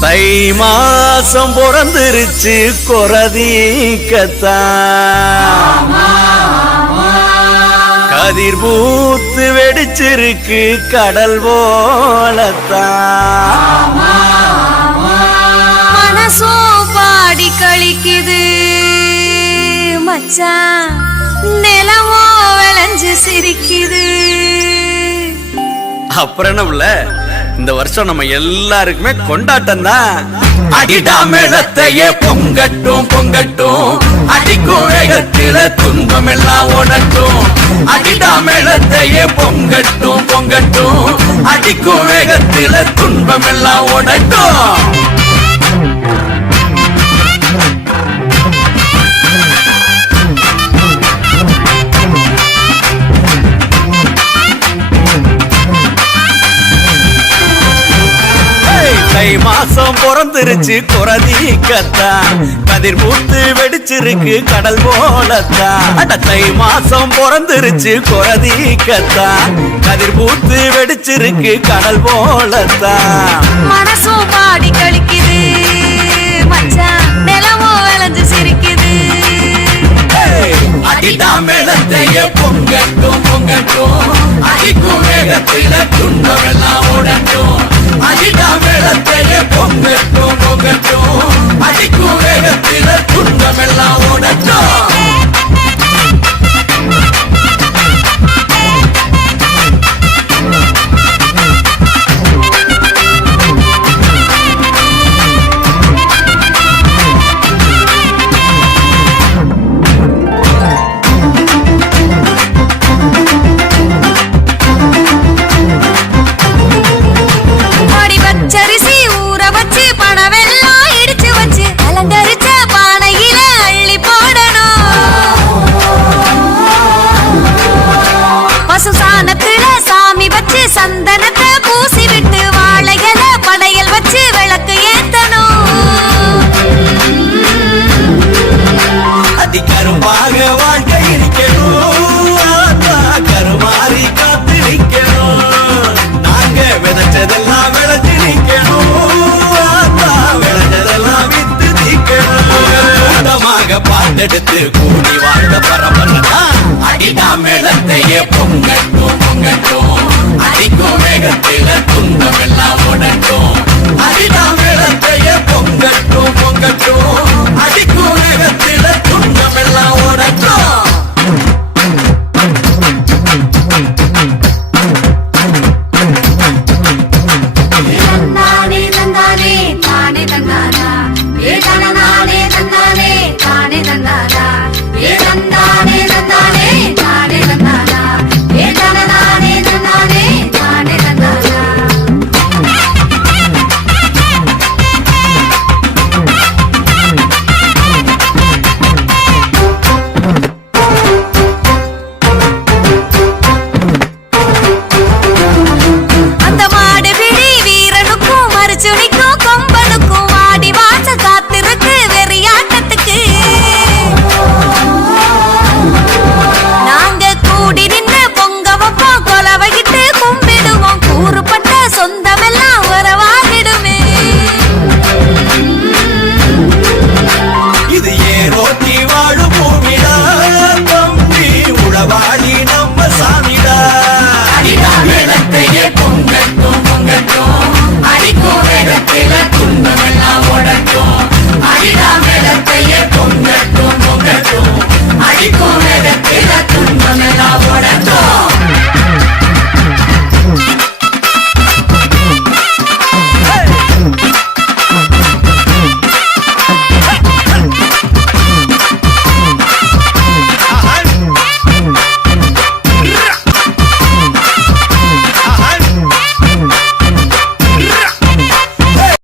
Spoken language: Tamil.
தை மாசம் பிறந்துருச்சு கொரதீக்கத்தான். கதிர் பூத்து வெடிச்சிருக்கு கடல் போலத்தான். மனசும் பாடி கழிக்குது. மச்சான் நிலவோ விளைஞ்சு சிரிக்குது. அப்புறம் என்ன இந்த வருஷம் நம்ம எல்லாருக்குமே கொண்டாட்டம் தான் அடிடா மேளத்தையே பொங்கட்டும் பொங்கட்டும். அடிக்கும் வேகத்தில துன்பம் எல்லாம் ஓடட்டும் அடிடா மேளத்தையே பொங்கட்டும் பொங்கட்டும். அடிக்கும் வேகத்தில துன்பம் எல்லாம் ஓடட்டும் தை மாசம் பிறந்துருச்சு குறதீக்கத்தான் கதிர் பூத்து வெடிச்சிருக்கு கடல் போலத்தான். தை மாசம் பிறந்துருச்சு குறதீக்கத்தான் கதிர் பூத்து வெடிச்சிருக்கு கடல் போலத்தான். மனசும் பாடி கழிக்குது. மச்சான் நிலவோ விளைஞ்சு சிரிக்குது. ஏய், அடிடா மேளத்தைய பொங்கட்டும் பொங்கட்டும். அடிக்கும் வேகத்தில துன்பம் எல்லாம் ஓடட்டும் அடிடா மேளத்தைய பொங்கட்டும் பொங்கட்டும் அடிக்கும் சந்தனத்தை பூசி விட்டு வாழையில படையல் வச்சு விளக்கு ஏத்தணும். அதி வாழ்க்கை இருக்கணும். ஆத்தா கருமாறி காத்து நிக்கணும் நாங்க விதைச்சதெல்லாம் விளைச்சு நிக்கணும் விளைஞ்சதெல்லாம் வித்து நிக்கணும் கூட்டமாக கூடி வாழ்ந்த பரம்பரா அடிடா மேளத்தையே பொங்கட்டும் பொங்கட்டும்.